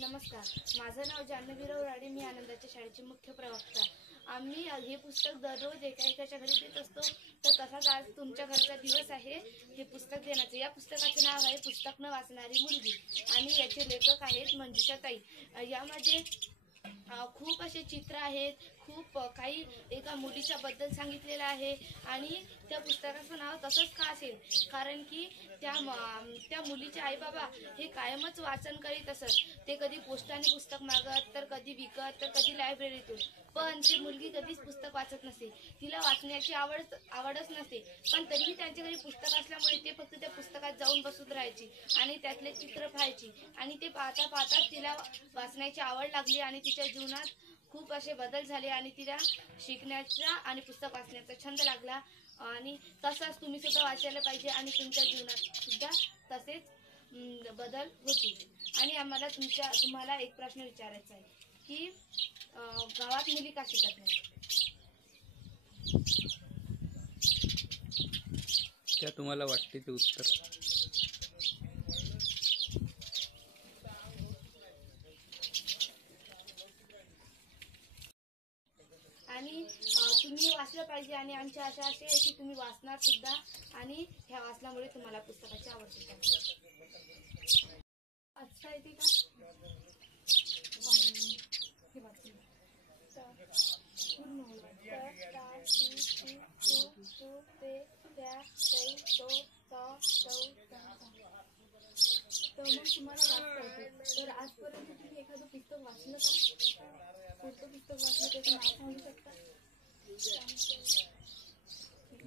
नमस्कार, माझं नाव जान्हवीराव राणे. मी आनंदाच्या शाळेची मुख्य प्रवक्ता. आम्ही हे पुस्तक दररोज एकाच्या घरी देत असतो. तर तसाच आज तुमच्या घरचा दिवस आहे हे पुस्तक देण्याचं. या पुस्तकाचे नाव आहे पुस्तक न वाचणारी मुलगी आणि याचे लेखक आहेत मंजुषा ताई. यामध्ये खूप असे चित्र आहेत, खूप काही एका मुलीच्या बद्दल सांगितलेलं आहे आणि त्या पुस्तकाचं नाव तसंच का असेल, कारण की त्या मुलीचे आई बाबा हे कायमच वाचन करीत असत. ते कधी पोस्टाने पुस्तक मागत, तर कधी विकत, तर कधी लायब्ररीतून. पण ती मुलगी कधीच पुस्तक वाचत नसते. तिला वाचण्याची आवडच नसते. पण तरीही त्यांच्या घरी पुस्तक असल्यामुळे ते फक्त त्या पुस्तकात जाऊन बसून राहायची आणि त्यातले चित्र पाहायची आणि ते पाहता पाहताच तिला वाचण्याची आवड लागली आणि तिच्या जीवनात खूप असे बदल झाले आणि तिला शिकण्याचा आणि पुस्तक वाचण्याचा छंद लागला. आणि तसाच तुम्ही सुद्धा वाचायला पाहिजे आणि तुमच्या जीवनात सुद्धा तसेच बदल होतील. आणि आम्हाला तुम्हाला एक प्रश्न विचारायचा आहे की गावात मुली का शिकत नाही? त्या तुम्हाला वाटते ते उत्तर. आणि तुम्ही वाचलं पाहिजे आणि आमची आशा अशी आहे की तुम्ही वाचणार सुद्धा आणि ह्या वाचल्यामुळे तुम्हाला पुस्तकाची आवड सुद्धा. वाचता येते का? तर मग तुम्हाला वाचता येते. तर आजपर्यंत तुम्ही एखादं पुस्तक वाचलं का? कोणतं पुस्तक वाचलं त्याचं नाव सांगू शकता?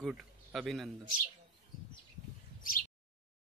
गुड, अभिनंदन.